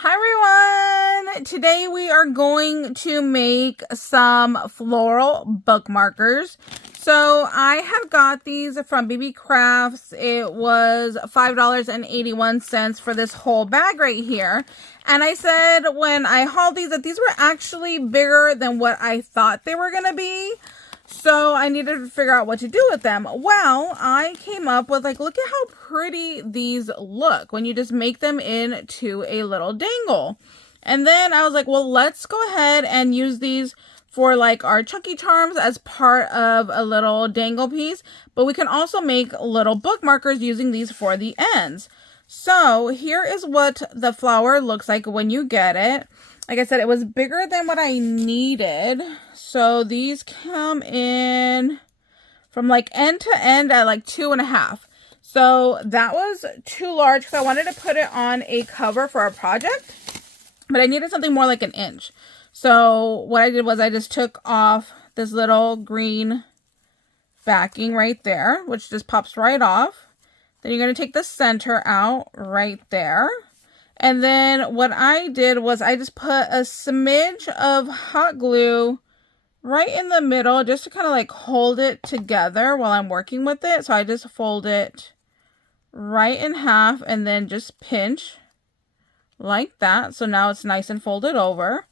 Hi everyone! Today we are going to make some floral bookmarkers. So I have got these from BeeBeeCraft. It was $5.81 for this whole bag right here. And I said when I hauled these that these were actually bigger than what I thought they were going to be. So I needed to figure out what to do with them. Well, I came up with like, look at how pretty these look when you just make them into a little dangle. And then I was like, well, let's go ahead and use these for like our chunky charms as part of a little dangle piece. But we can also make little bookmarkers using these for the ends. So here is what the flower looks like when you get it. Like I said, it was bigger than what I needed. So these come in from like end to end at like 2.5. So that was too large because I wanted to put it on a cover for a project. But I needed something more like 1 inch. So what I did was I just took off this little green backing right there, which just pops right off. Then you're going to take the center out right there. And then what I did was I just put a smidge of hot glue right in the middle just to kind of like hold it together while I'm working with it. So I just fold it right in half and then just pinch like that. So now it's nice and folded over.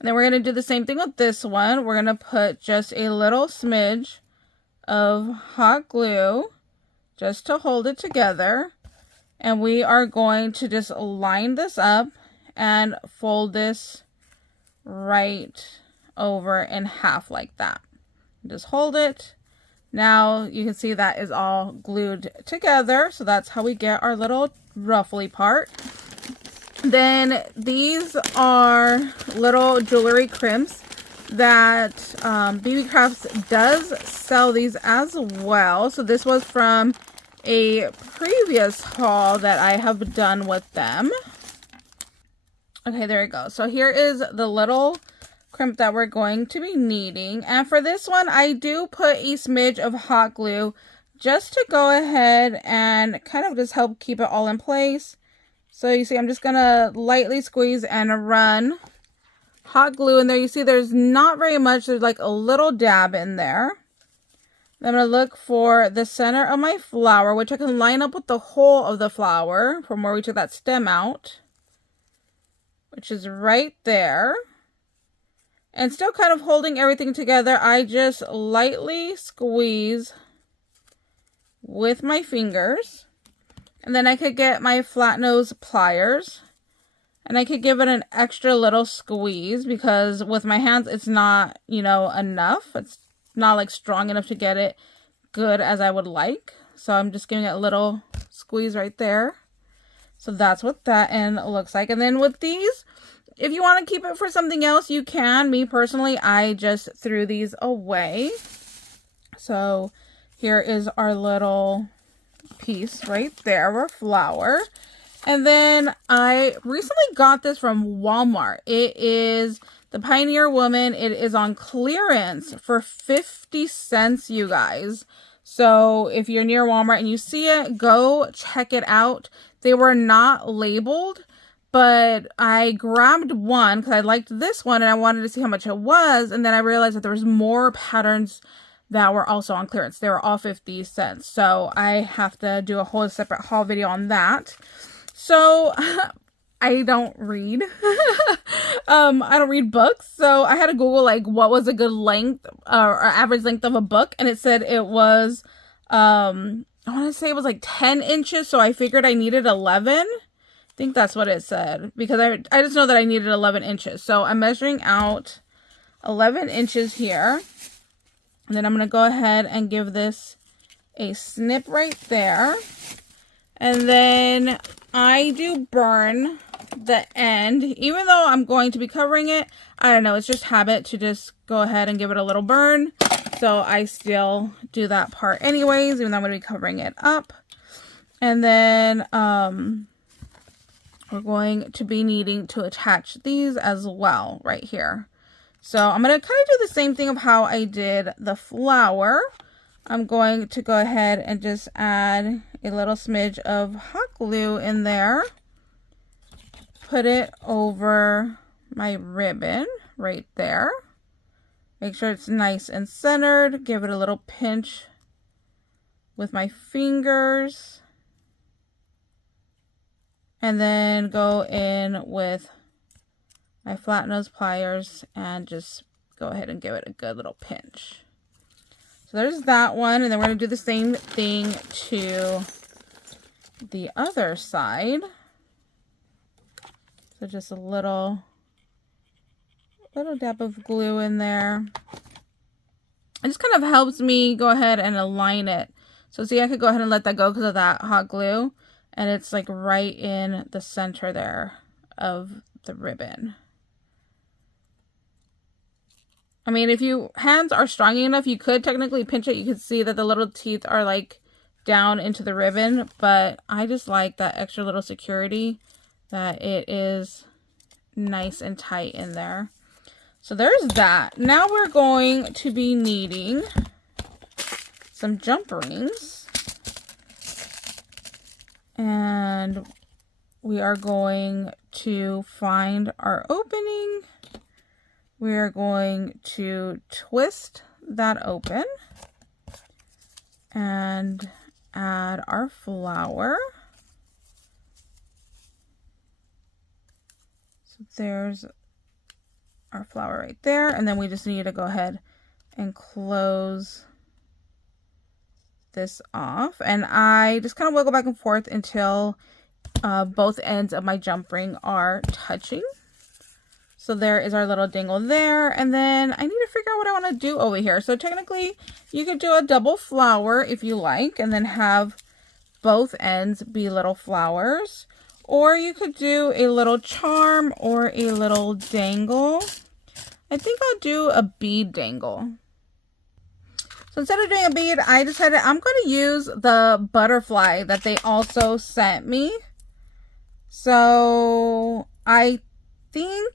And then we're going to do the same thing with this one. We're going to put just a little smidge of hot glue just to hold it together. And we are going to just line this up and fold this right over in half like that. Just hold it. Now you can see that is all glued together. So that's how we get our little ruffly part. Then these are little jewelry crimps that BeeBeeCraft does sell these as well. So this was from a previous haul that I have done with them. Okay, there we go. So here is the little crimp that we're going to be needing. And for this one, I do put a smidge of hot glue just to go ahead and kind of just help keep it all in place. So you see, I'm just going to lightly squeeze and run hot glue in there. You see, there's not very much. There's like a little dab in there. I'm going to look for the center of my flower, which I can line up with the whole of the flower from where we took that stem out, which is right there. And still kind of holding everything together, I just lightly squeeze with my fingers. And then I could get my flat nose pliers and I could give it an extra little squeeze because with my hands, it's not, you know, enough. It's not like strong enough to get it good as I would like. So I'm just giving it a little squeeze right there. So that's what that end looks like. And then with these, if you want to keep it for something else, you can. Me personally, I just threw these away. So here is our little piece right there, our flower. And then I recently got this from Walmart. It is the Pioneer Woman. It is on clearance for 50 cents, you guys. So if you're near Walmart and you see it, go check it out. They were not labeled, but I grabbed one because I liked this one and I wanted to see how much it was. And then I realized that there was more patterns that were also on clearance. They were all 50 cents. So I have to do a whole separate haul video on that. So I don't read. I don't read books. So I had to Google like what was a good length or average length of a book. And it said it was, I want to say it was like 10 inches. So I figured I needed 11. I think that's what it said because I just know that I needed 11 inches. So I'm measuring out 11 inches here. And then I'm going to go ahead and give this a snip right there. And then I do burn the end, even though I'm going to be covering it. I don't know, it's just habit to just go ahead and give it a little burn. So I still do that part anyways, even though I'm going to be covering it up. And then we're going to be needing to attach these as well right here. So I'm going to kind of do the same thing of how I did the flower. I'm going to go ahead and just add a little smidge of hot glue in there. put it over my ribbon right there. Make sure it's nice and centered. Give it a little pinch with my fingers. And then go in with my flat nose pliers and just go ahead and give it a good little pinch. So there's that one, and then we're going to do the same thing to the other side. So just a little dab of glue in there. It just kind of helps me go ahead and align it. So see, I could go ahead and let that go because of that hot glue, and it's like right in the center there of the ribbon. I mean, if your hands are strong enough, you could technically pinch it. You can see that the little teeth are like down into the ribbon, but I just like that extra little security that it is nice and tight in there. So there's that. Now we're going to be needing some jump rings, and we are going to find our opening. We are going to twist that open and add our flower. So there's our flower right there, and then we just need to go ahead and close this off, and I just kind of wiggle back and forth until both ends of my jump ring are touching. So there is our little dangle there, and then I need to figure out what I want to do over here. So technically you could do a double flower if you like, and then have both ends be little flowers, or you could do a little charm or a little dangle. I think I'll do a bead dangle. So instead of doing a bead, I decided I'm going to use the butterfly that they also sent me. So I think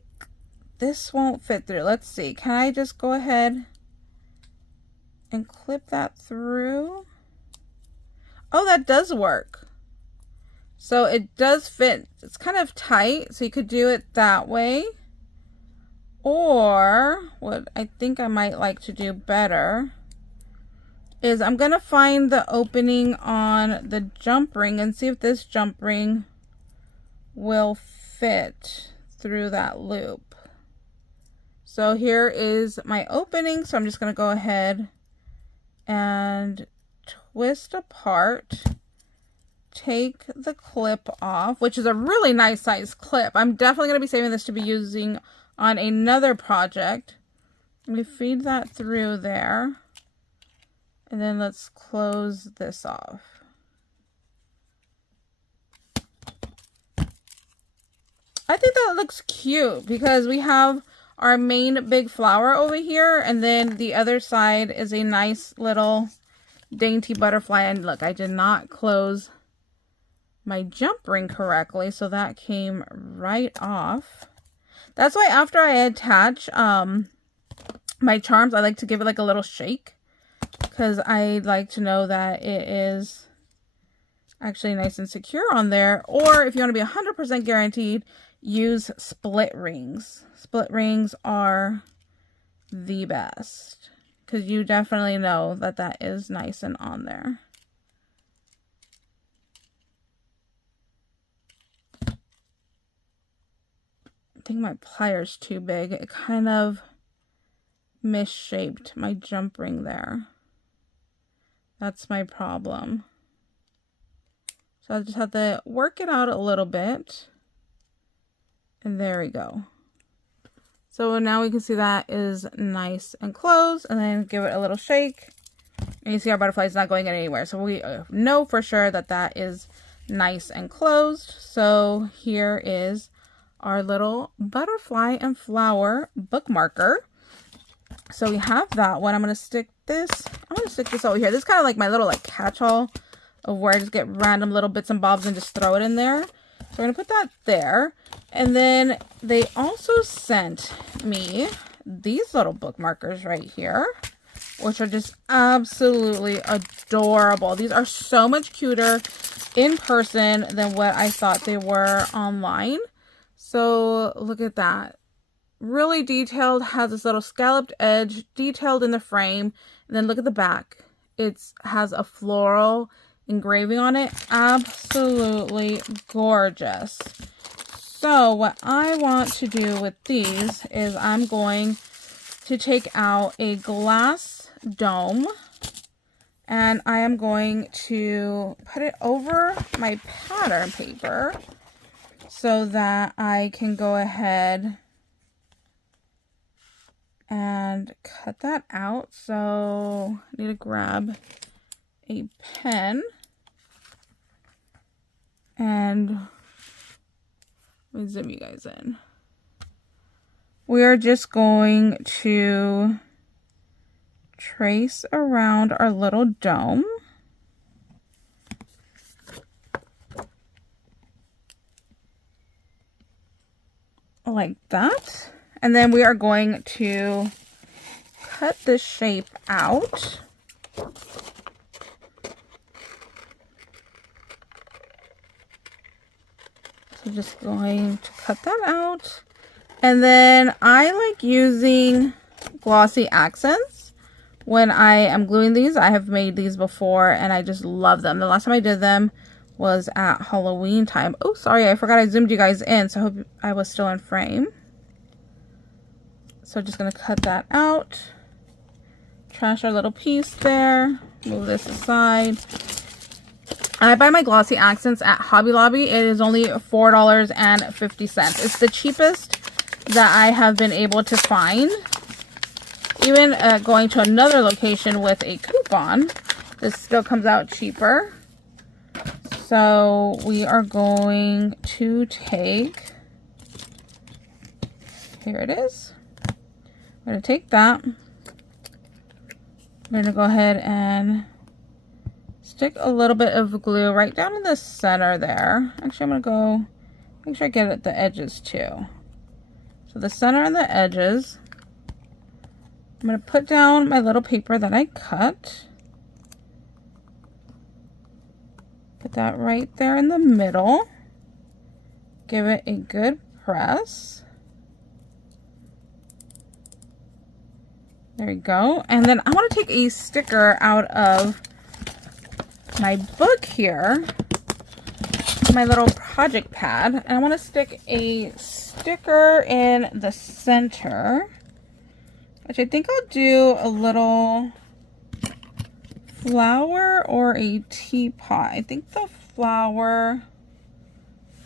this won't fit through. Let's see. Can I just go ahead and clip that through? Oh, that does work. So it does fit. It's kind of tight, so you could do it that way. Or what I think I might like to do better is I'm going to find the opening on the jump ring and see if this jump ring will fit through that loop. So here is my opening. So I'm just going to go ahead and twist apart, take the clip off, which is a really nice size clip. I'm definitely going to be saving this to be using on another project. We feed that through there, and then let's close this off. I think that looks cute because we have our main big flower over here, and then the other side is a nice little dainty butterfly. And look, I did not close my jump ring correctly, so that came right off. That's why after I attach my charms, I like to give it like a little shake, because I like to know that it is actually nice and secure on there. Or if you want to be 100% guaranteed, use split rings. Split rings are the best, because you definitely know that that is nice and on there. I think my pliers too big. It kind of misshaped my jump ring there. That's my problem. So I just have to work it out a little bit. And there we go. So now we can see that is nice and closed, and then give it a little shake. And you see our butterfly is not going anywhere. So we know for sure that that is nice and closed. So here is our little butterfly and flower bookmarker. So we have that one. I'm going to stick this. I'm going to stick this over here. This is kind of like my little like catch-all of where I just get random little bits and bobs and just throw it in there. So we're going to put that there. And then they also sent me these little bookmarkers right here, which are just absolutely adorable. These are so much cuter in person than what I thought they were online. So look at that. Really detailed, has this little scalloped edge, detailed in the frame. And then look at the back. It has a floral engraving on it. Absolutely gorgeous. So what I want to do with these is I'm going to take out a glass dome and I am going to put it over my pattern paper so that I can go ahead and cut that out. So I need to grab a pen and let me zoom you guys in. We are just going to trace around our little dome. Like that. And then we are going to cut this shape out. So just going to cut that out. And then I like using glossy accents when I am gluing these. I have made these before and I just love them. The last time I did them was at Halloween time. Oh, sorry, I forgot I zoomed you guys in, so I hope I was still in frame. So just gonna cut that out. Trash our little piece there. Move this aside. I buy my glossy accents at Hobby Lobby. It is only $4.50. It's the cheapest that I have been able to find. Even going to another location with a coupon, this still comes out cheaper. So we are going to take, here it is. I'm going to take that. I'm going to go ahead and stick a little bit of glue right down in the center there. Actually, I'm going to go, make sure I get at the edges too. So the center and the edges. I'm going to put down my little paper that I cut. Put that right there in the middle. Give it a good press. There you go. And then I want to take a sticker out of my book here, my little project pad, and I want to stick a sticker in the center, which I think I'll do a little flower or a teapot. I think the flower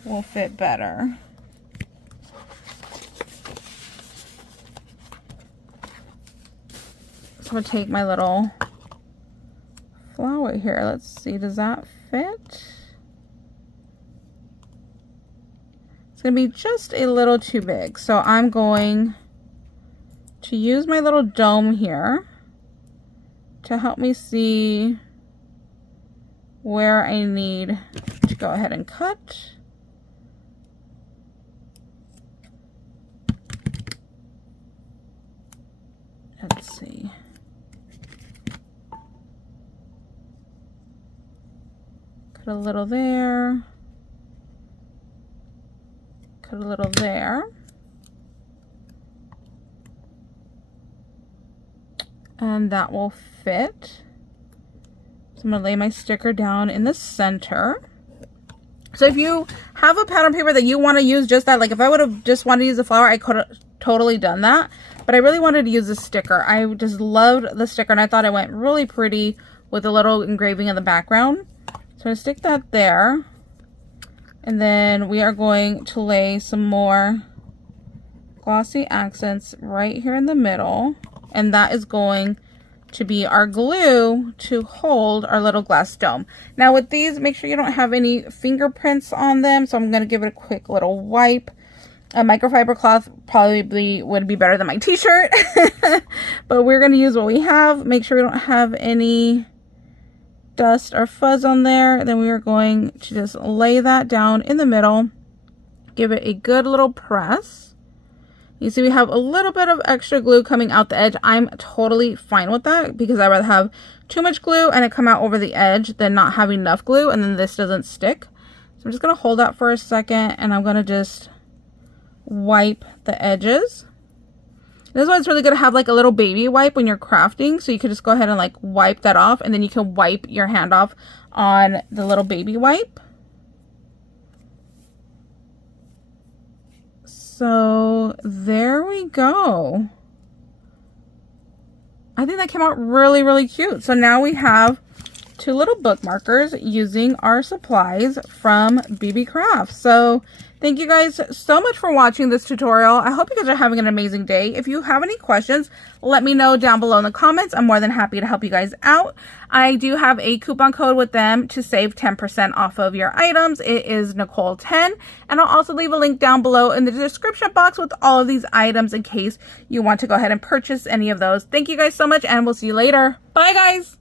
will fit better. So I'm going to take my little flower here. Let's see, does that fit? It's going to be just a little too big. So I'm going to use my little dome here to help me see where I need to go ahead and cut. Let's see. Cut a little there. Cut a little there. And that will fit. So I'm going to lay my sticker down in the center. So if you have a pattern paper that you want to use just that, like if I would have just wanted to use a flower, I could have totally done that. But I really wanted to use a sticker. I just loved the sticker and I thought it went really pretty with a little engraving in the background. So I'm going to stick that there. And then we are going to lay some more glossy accents right here in the middle. And that is going to be our glue to hold our little glass dome. Now with these, make sure you don't have any fingerprints on them. So I'm going to give it a quick little wipe. A microfiber cloth probably would be better than my t-shirt. But we're going to use what we have. Make sure we don't have any dust or fuzz on there. Then we are going to just lay that down in the middle. Give it a good little press. You see we have a little bit of extra glue coming out the edge. I'm totally fine with that because I'd rather have too much glue and it come out over the edge than not have enough glue and then this doesn't stick. So I'm just going to hold that for a second and I'm going to just wipe the edges. This is why it's really good to have like a little baby wipe when you're crafting, so you could just go ahead and like wipe that off, and then you can wipe your hand off on the little baby wipe. So there we go. I think that came out really, really cute. So now we have 2 little bookmarkers using our supplies from BeeBeeCraft. So thank you guys so much for watching this tutorial. I hope you guys are having an amazing day. If you have any questions, let me know down below in the comments. I'm more than happy to help you guys out. I do have a coupon code with them to save 10% off of your items. It is Nicole10, and I'll also leave a link down below in the description box with all of these items in case you want to go ahead and purchase any of those. Thank you guys so much, and we'll see you later. Bye guys.